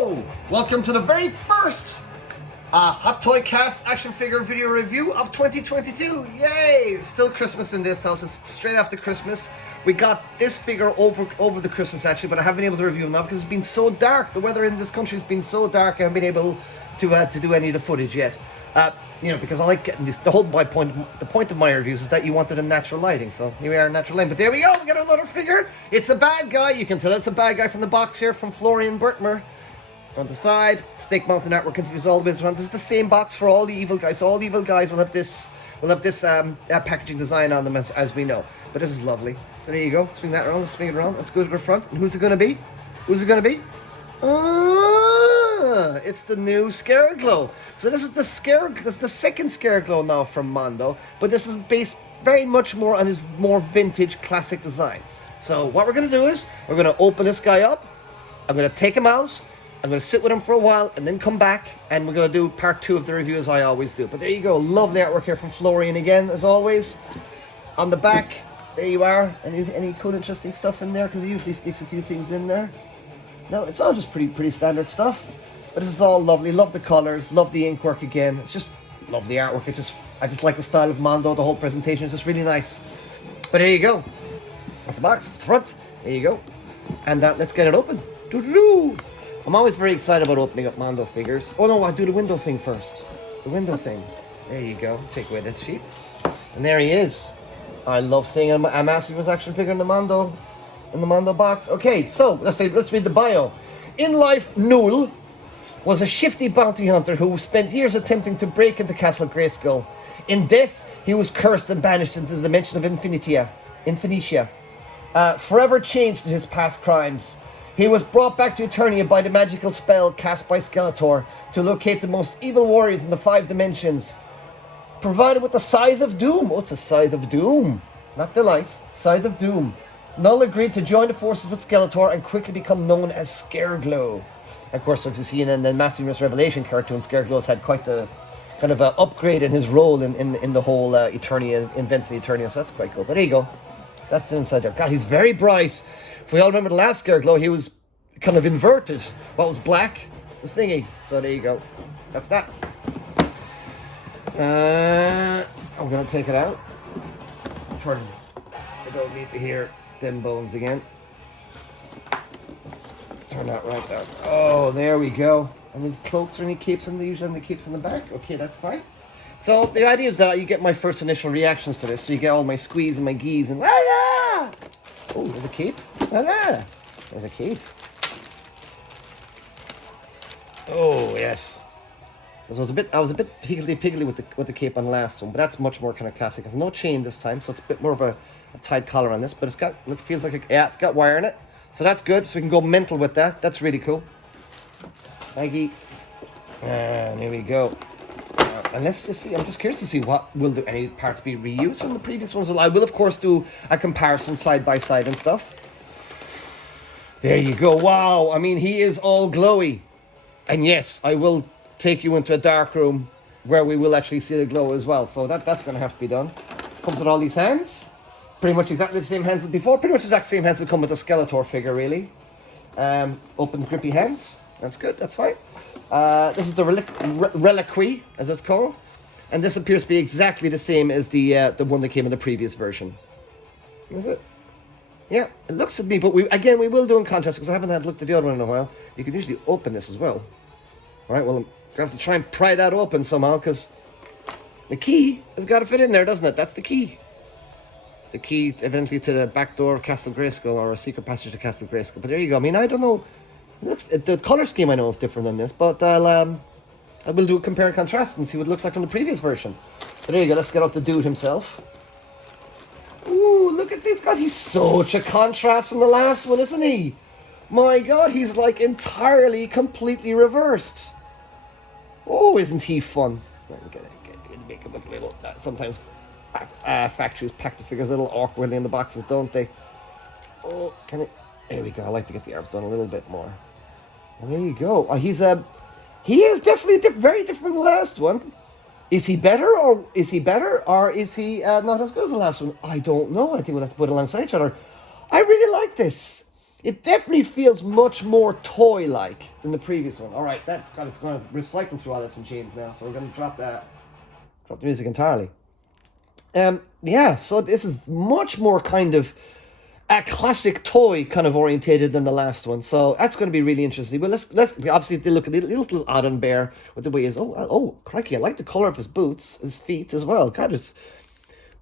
Hello! Welcome to the very first Hot Toy Cast action figure video review of 2022. Yay! Still Christmas in this house. It's straight after Christmas. We got this figure over the Christmas actually, but I haven't been able to review him now because it's been so dark. The weather in this country has been so dark. I haven't been able to do any of the footage yet. Because I like getting this. The point of my reviews is that you wanted a natural lighting. So here we are, natural lighting. But there we go. We got another figure. It's a bad guy. You can tell it's a bad guy from the box here from Florian Bertmer. Front to side, Snake Mountain artwork continues all the way around. This is the same box for all the evil guys. So all the evil guys will have this. Packaging design on them as we know. But this is lovely. So there you go. Swing that around. Swing it around. Let's go to the front. And who's it going to be? Who's it going to be? It's the new Scareglow. So this is the second Scareglow now from Mondo, but this is based very much more on his more vintage classic design. So what we're going to do is we're going to open this guy up. I'm going to take him out. I'm going to sit with him for a while and then come back and we're going to do part 2 of the review as I always do. But there you go. Lovely artwork here from Florian again, as always. On the back, there you are. Any cool, interesting stuff in there? Because he usually sneaks a few things in there. No, it's all just pretty standard stuff. But this is all lovely. Love the colors. Love the ink work again. It's just lovely artwork. I just like the style of Mondo. The whole presentation is just really nice. But there you go. That's the box. It's the front. There you go. And let's get it open. Doo-doo-doo. I'm always very excited about opening up Mondo figures. Oh no, I'll do the window thing first. The window thing. There you go. Take away that sheet. And there he is. I love seeing a Massive action figure in the Mondo box. Okay, so let's read the bio. In life, Null was a shifty bounty hunter who spent years attempting to break into Castle Grayskull. In death, he was cursed and banished into the dimension of Infinitia, forever changed to his past crimes. He was brought back to Eternia by the magical spell cast by Skeletor to locate the most evil warriors in the 5 dimensions. Provided with the Scythe of Doom. Oh, it's a Scythe of Doom. Not Delight. Scythe of Doom. Null agreed to join the forces with Skeletor and quickly become known as Scareglow. Of course, as you see in the Massimus Revelation cartoon, Scareglow's had quite the kind of upgrade in his role in the whole Eternia, events in Eternia, so that's quite cool. But there you go. That's the inside there. God, he's very bright. If we all remember the last Scareglow, he was kind of inverted. What was black was thingy. So there you go. That's that. I'm going to take it out. Turn. I don't need to hear them bones again. Turn that right down. Oh, there we go. And then cloaks or any capes in the usually and the capes in the back. Okay, that's fine. So the idea is that you get my first initial reactions to this. So you get all my squeeze and my geese and oh, there's a cape. There's a cape. Oh yes. I was a bit piggly with the cape on the last one, but that's much more kind of classic. There's no chain this time, so it's a bit more of a tight collar on this. But it feels like it's got wire in it. So that's good, so we can go mental with that. That's really cool. Maggie. And here we go. And let's just see, I'm just curious to see what will do any parts be reused from the previous ones. I will, of course, do a comparison side by side and stuff. There you go. Wow. I mean, he is all glowy. And yes, I will take you into a dark room where we will actually see the glow as well. So that's going to have to be done. Comes with all these hands. Pretty much exactly the same hands as before. Pretty much the exact same hands that come with the Skeletor figure, really. Open, grippy hands. That's good. That's fine. This is the Reliquary, as it's called. And this appears to be exactly the same as the one that came in the previous version. Is it? Yeah, it looks at me, but we will do in contrast, because I haven't looked at the other one in a while. You can usually open this as well. Alright, well, I'm going to have to try and pry that open somehow, because the key has got to fit in there, doesn't it? That's the key. The key eventually to the back door of Castle Grayskull, or a secret passage to Castle Grayskull. But there you go. I mean, I don't know. The color scheme I know is different than this, but I will do a compare and contrast and see what it looks like from the previous version. But there you go. Let's get out the dude himself. Ooh, look at this guy. He's such a contrast from the last one, isn't he? My God, he's like entirely, completely reversed. Oh, isn't he fun? Make him look a little. Sometimes. Factories pack the figures a little awkwardly in the boxes, don't they? Oh, there we go. I like to get the arms done a little bit more. And there you go. Oh, he is definitely very different from the last one. Is he better, or is he not as good as the last one? I don't know. I think we'll have to put it alongside each other. I really like this. It definitely feels much more toy-like than the previous one. All right, it's going to recycle through all this in chains now, so we're going to drop the music entirely. Yeah, so this is much more kind of a classic toy kind of orientated than the last one, so that's going to be really interesting. But let's obviously look at the little Adam Bear with the way is. Oh, crikey! I like the color of his boots, his feet as well. God, it's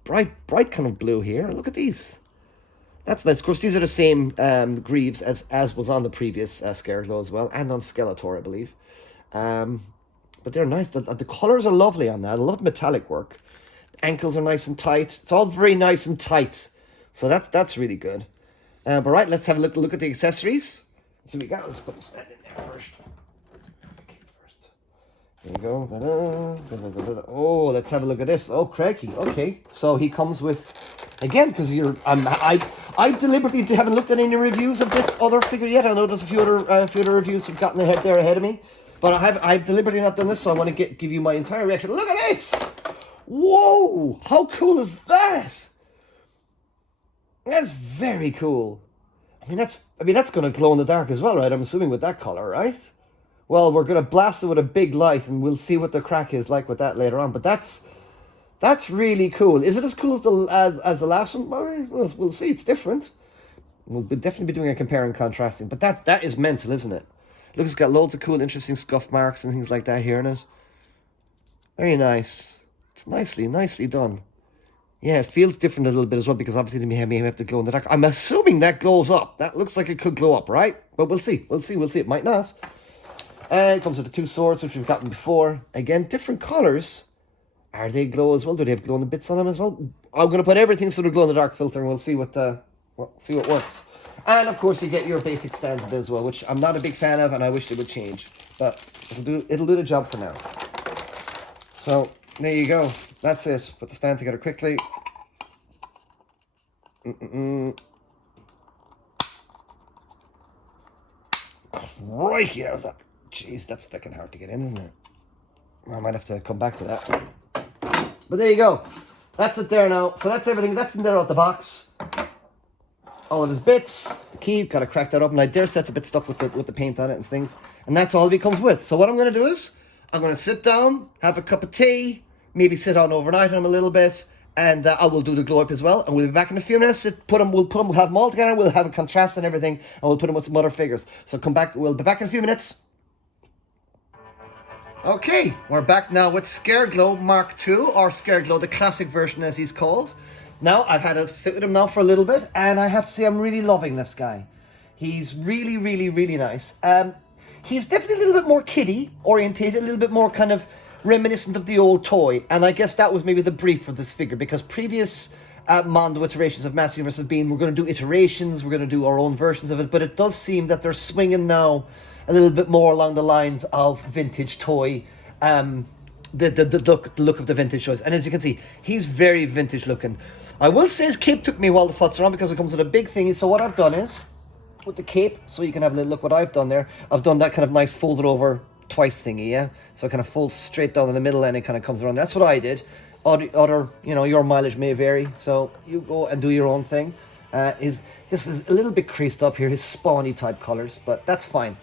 bright kind of blue here. Look at these. That's nice. Of course, these are the same greaves as was on the previous Scareglow as well, and on Skeletor, I believe. But they're nice. The colors are lovely on that. I love the metallic work. The ankles are nice and tight. It's all very nice and tight. So that's really good. But right, let's have a look at the accessories. So we got. Let's put this in there first. There we go. Oh, let's have a look at this. Oh, crikey. Okay, so he comes with, again, because I deliberately haven't looked at any reviews of this other figure yet. I know there's a few other reviews who've gotten ahead of me, but I've deliberately not done this, so I want to give you my entire reaction. Look at this! Whoa! How cool is that? That's very cool. I mean that's going to glow in the dark as well, right? I'm assuming with that color, right? Well, we're going to blast it with a big light, and we'll see what the crack is like with that later on. But that's really cool. Is it as cool as the last one? Well, we'll see. It's different. We'll definitely be doing a compare and contrasting. But that is mental, isn't it? Look, it's got loads of cool, interesting scuff marks and things like that here in it. Very nice. It's nicely done. Yeah, it feels different a little bit as well, because obviously we have to glow in the dark. I'm assuming that glows up. That looks like it could glow up, right? But we'll see. It might not. It comes with the two swords, which we've gotten before. Again, different colours. Are they glow as well? Do they have glowing bits on them as well? I'm going to put everything through the glow-in-the-dark filter, and we'll see what works. And, of course, you get your basic standard as well, which I'm not a big fan of, and I wish they would change. But it'll do the job for now. So, there you go. That's it. Put the stand together quickly. Right, yeah, was that? Jeez, that's fucking hard to get in, isn't it? I might have to come back to that. But there you go. That's it there now. So that's everything. That's in there out the box. All of his bits. The key, got to crack that up. And I dare set's a bit stuck with the paint on it and things. And that's all he comes with. So what I'm going to do is, I'm going to sit down, have a cup of tea, maybe sit on overnight on him a little bit, and I will do the glow up as well. And we'll be back in a few minutes. We'll have them all together. We'll have a contrast and everything, and we'll put them with some other figures. So we'll be back in a few minutes. Okay, we're back now with Scareglow Mark II, or Scareglow, the classic version as he's called. Now, I've had to sit with him now for a little bit, and I have to say I'm really loving this guy. He's really, really, really nice. He's definitely a little bit more kiddie orientated, a little bit more kind of reminiscent of the old toy, and I guess that was maybe the brief for this figure, because previous Mondo iterations of Master Universe have been, we're going to do iterations, we're going to do our own versions of it, but it does seem that they're swinging now a little bit more along the lines of vintage toy, the look of the vintage toys. And as you can see, he's very vintage looking. I will say his cape took me a while to futz around, because it comes with a big thing. So what I've done is, with the cape, so you can have a little look what I've done there, I've done that kind of nice folded over twice thingy, yeah? So it kind of folds straight down in the middle and it kind of comes around. That's what I did. Other, your mileage may vary, so you go and do your own thing. This is a little bit creased up here, his spawny type colours, but that's fine.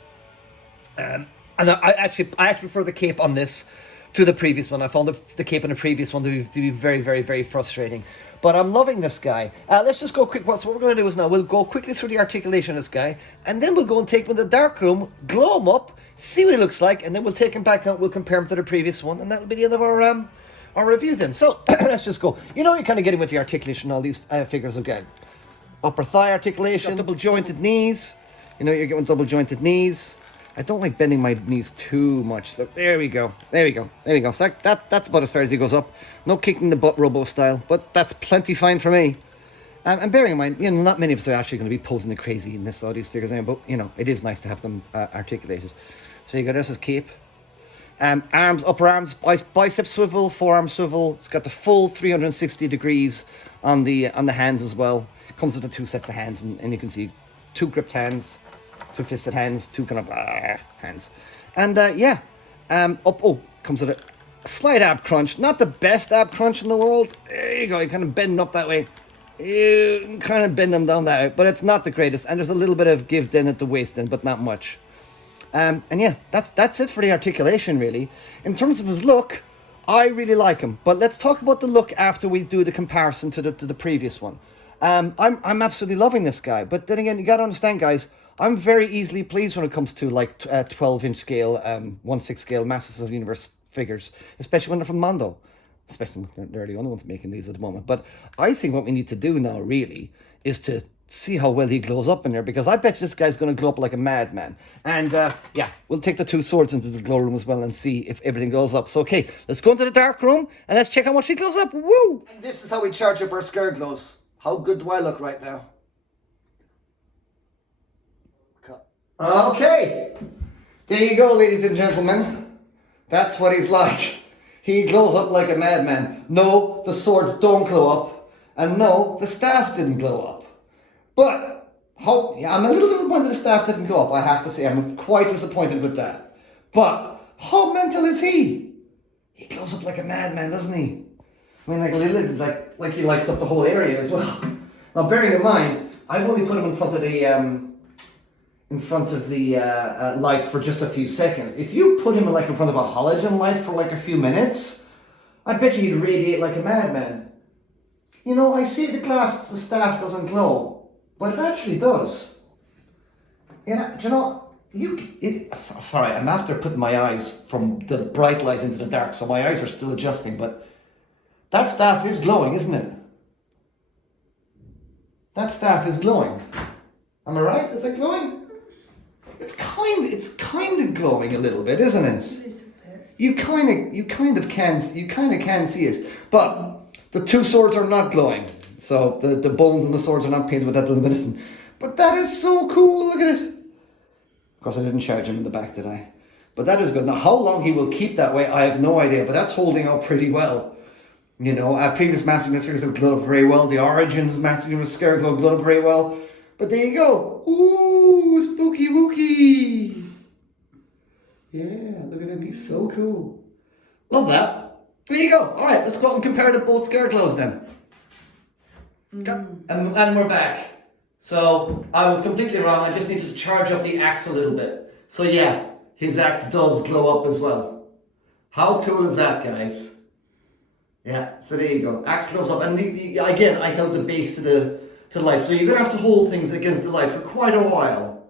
And I actually prefer the cape on this to the previous one. I found the cape on the previous one to be very, very, very frustrating. But I'm loving this guy. Let's just go quick. So what we're going to do is now we'll go quickly through the articulation of this guy, and then we'll go and take him in the dark room, glow him up, see what he looks like, and then we'll take him back out. We'll compare him to the previous one, and that'll be the end of our review then. So let's just go. You're kind of getting with the articulation all these figures again. Upper thigh articulation, double jointed knees. You're getting double jointed knees. I don't like bending my knees too much. Look, there we go. So that's about as far as he goes up. No kicking the butt robo style, but that's plenty fine for me. And bearing in mind, not many of us are actually going to be posing the crazy in all these figures anyway, but, it is nice to have them articulated. So you got this as cape. Arms, upper arms, bicep swivel, forearm swivel. It's got the full 360 degrees on the hands as well. It comes with the two sets of hands, and you can see two gripped hands, two fisted hands, two kind of hands. And comes with a slight ab crunch. Not the best ab crunch in the world. There you go, you're kind of bending up that way. You can kind of bend them down that way, but it's not the greatest. And there's a little bit of give then at the waist end, but not much. And yeah, that's it for the articulation, really. In terms of his look, I really like him. But let's talk about the look after we do the comparison to the previous one. I'm absolutely loving this guy. But then again, you got to understand, guys, I'm very easily pleased when it comes to like 12-inch scale, 1/6 scale Masters of the Universe figures, especially when they're from Mondo. Especially when they're the only ones making these at the moment. But I think what we need to do now, really, is to see how well he glows up in there, because I bet you this guy's going to glow up like a madman. And yeah, we'll take the two swords into the glow room as well and see if everything glows up. So, okay, let's go into the dark room and let's check how much he glows up. Woo! And this is how we charge up our Scareglows. How good do I look right now? Okay, there you go, ladies and gentlemen. That's what he's like. He glows up like a madman. No, the swords don't glow up. And no, the staff didn't glow up. But, I'm a little disappointed the staff didn't glow up, I have to say. I'm quite disappointed with that. But, how mental is he? He glows up like a madman, doesn't he? I mean, like a little, like he lights up the whole area as well. Now, bearing in mind, I've only put him in front of the lights for just a few seconds. If you put him in front of a halogen light for like a few minutes, I bet you he'd radiate like a madman. You know, I see the staff doesn't glow, but it actually does. Yeah, do you know, sorry, I'm after putting my eyes from the bright light into the dark, so my eyes are still adjusting, but that staff is glowing, isn't it? That staff is glowing. Am I right? Is it glowing? It's kind of glowing a little bit, isn't it? You kind of can see it, but the two swords are not glowing. So the bones and the swords are not painted with that luminescence. But that is so cool. Look at it. Of course, I didn't charge him in the back, did I? But that is good. Now, how long he will keep that way, I have no idea. But that's holding out pretty well. You know, previous Master Universe figures have glowed up very well. The Origins Master Universe Scareglow glowed up very well. But there you go. Ooh, spooky wookie. Yeah, look at him. He's so cool. Love that. There you go. All right, let's go out and compare the both Scareglows then. And we're back. So I was completely wrong. I just needed to charge up the axe a little bit. So yeah, his axe does glow up as well. How cool is that, guys? Yeah, so there you go. Axe glows up. And again, I held the base to the light. So you're going to have to hold things against the light for quite a while.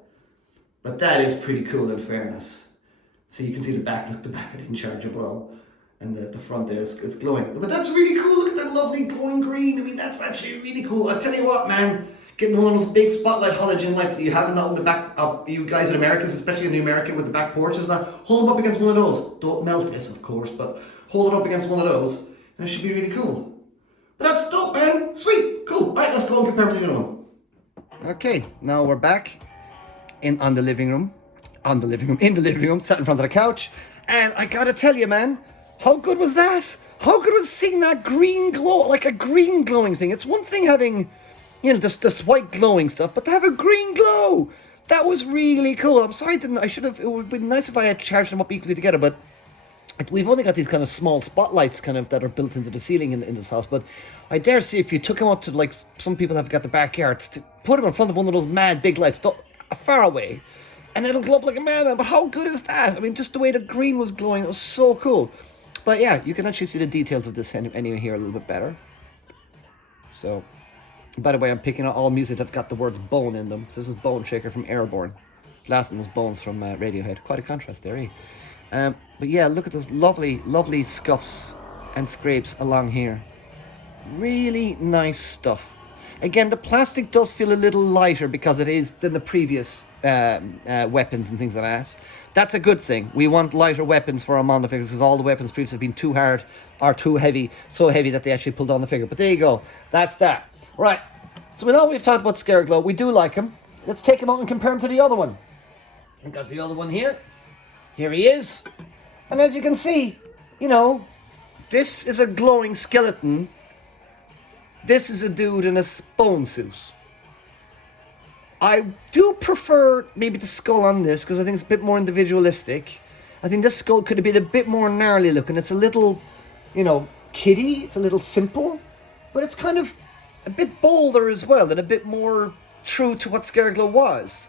But that is pretty cool in fairness. So you can see the back. Look, the back I didn't charge up well. And the front there is glowing. But that's really cool. Look at that lovely glowing green. I mean, that's actually really cool. I tell you what, man. Getting one of those big spotlight halogen lights that you have on the back, you guys in Americans, especially in the American with the back porches, now hold them up against one of those. Don't melt this, of course, but hold it up against one of those, and it should be really cool. But that's dope, man. Sweet, cool. All right, let's go and compare with the other one. Okay, now we're back in the living room, sat in front of the couch, and I gotta tell you, man, how good was that? How good was seeing that green glow, like a green glowing thing? It's one thing having, you know, this white glowing stuff, but to have a green glow, that was really cool. I'm sorry, it would have been nice if I had charged them up equally together, but we've only got these kind of small spotlights that are built into the ceiling in this house, but I dare say if you took them out to, like, some people have got the backyards, to put them in front of one of those mad big lights, far away, and it'll glow up like a madman. But how good is that? I mean, just the way the green was glowing, it was so cool. But yeah, you can actually see the details of this anyway here a little bit better. So, by the way, I'm picking out all music that's got the words bone in them. So this is Bone Shaker from Airborne. Last one was Bones from Radiohead. Quite a contrast there, eh? But yeah, look at those lovely, lovely scuffs and scrapes along here. Really nice stuff. Again, the plastic does feel a little lighter because it is than the previous weapons and things like that. That's a good thing. We want lighter weapons for our Mondo figures because all the weapons previously have been too hard or too heavy, so heavy that they actually pulled down the figure. But there you go. That's that. Right. So now we've talked about Scareglow. We do like him. Let's take him out and compare him to the other one. I've got the other one here. Here he is. And as you can see, you know, this is a glowing skeleton. This is a dude in a bone suit. I do prefer maybe the skull on this because I think it's a bit more individualistic. I think this skull could have been a bit more gnarly looking. It's a little, you know, kiddie. It's a little simple, but it's kind of a bit bolder as well, and a bit more true to what Scareglow was.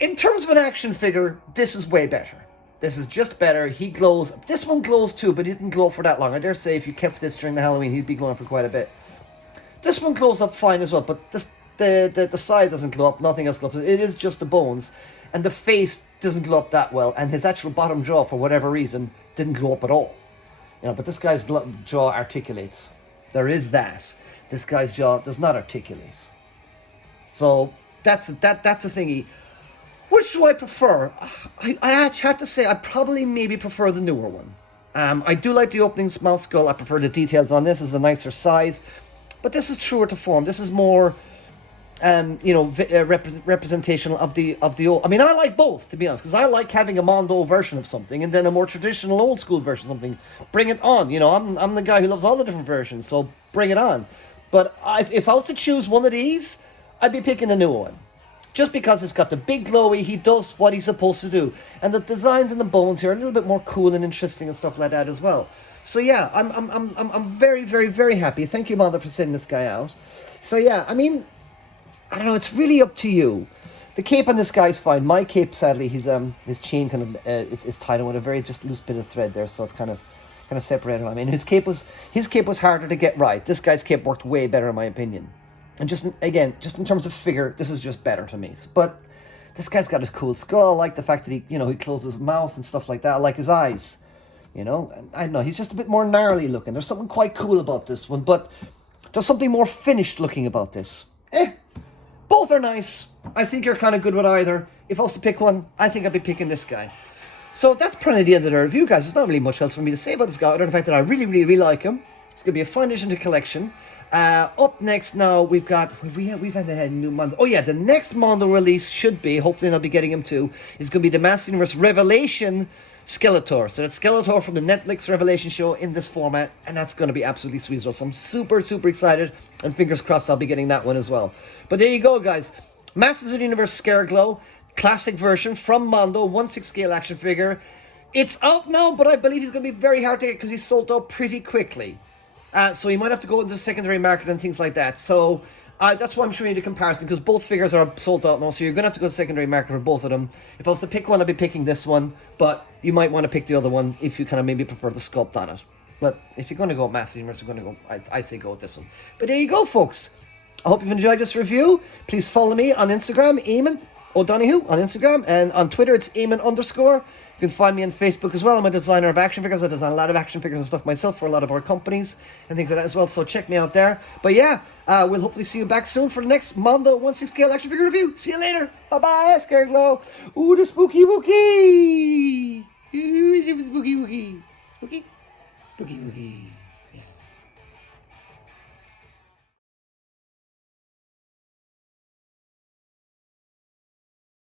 In terms of an action figure, this is way better. This is just better. He glows. This one glows too, but he didn't glow for that long. I dare say if you kept this during the Halloween, he'd be glowing for quite a bit. This one glows up fine as well, but the side doesn't glow up. Nothing else glows up. It is just the bones. And the face doesn't glow up that well. And his actual bottom jaw, for whatever reason, didn't glow up at all. You know, but this guy's jaw articulates. There is that. This guy's jaw does not articulate. So that's a thingy. Which do I prefer? I actually have to say I probably maybe prefer the newer one. I do like the opening mouth skull. I prefer the details on this. It's a nicer size. But this is truer to form. This is more, representational of the old. I mean, I like both, to be honest, because I like having a Mondo version of something and then a more traditional old school version of something. Bring it on. You know, I'm the guy who loves all the different versions, so bring it on. But if I was to choose one of these, I'd be picking the new one. Just because it's got the big glowy, he does what he's supposed to do. And the designs and the bones here are a little bit more cool and interesting and stuff like that as well. So yeah, I'm very, very, very happy. Thank you, Mondo, for sending this guy out. So yeah, I mean, I don't know, it's really up to you. The cape on this guy's fine. My cape, sadly, his chain kind of is tied on with a very just loose bit of thread there, so it's kind of separated. I mean, his cape was harder to get right. This guy's cape worked way better, in my opinion. And just in terms of figure, this is just better to me. But this guy's got his cool skull. I like the fact that he closes his mouth and stuff like that. I like his eyes. You know, I don't know, he's just a bit more gnarly looking. There's something quite cool about this one, but there's something more finished looking about this. Both are nice. I think you're kind of good with either. If I was to pick one, I think I'd be picking this guy. So that's probably the end of the review, guys. There's not really much else for me to say about this guy, other than the fact that I really, really, really like him. It's going to be a fun addition to the collection. Up next now, we've had a new Mondo. Oh yeah, the next Mondo release should be, hopefully I'll be getting him too, is going to be the Master Universe Revelation Skeletor. So that's Skeletor from the Netflix Revelation show in this format, and that's going to be absolutely sweet. So I'm super, super excited, and fingers crossed I'll be getting that one as well. But there you go, guys. Masters of the Universe Scareglow, classic version from Mondo, 1/6 scale action figure. It's out now, but I believe he's going to be very hard to get because he's sold out pretty quickly. So you might have to go into the secondary market and things like that. So that's why I'm showing you the comparison, because both figures are sold out now. So you're going to have to go to the secondary market for both of them. If I was to pick one, I'd be picking this one. But you might want to pick the other one if you kind of maybe prefer the sculpt on it. But if you're going to go Master Universe, you're going to go, I say go with this one. But there you go, folks. I hope you've enjoyed this review. Please follow me on Instagram, Eamon O'Donoghue on Instagram. And on Twitter, it's Eamon_. You can find me on Facebook as well. I'm a designer of action figures. I design a lot of action figures and stuff myself for a lot of our companies and things like that as well. So check me out there. But yeah, we'll hopefully see you back soon for the next Mondo 1/6 scale action figure review. See you later. Bye-bye, Scareglow. Ooh, the spooky wookie. Ooh, the spooky wookie. Wookie? Spooky wookie.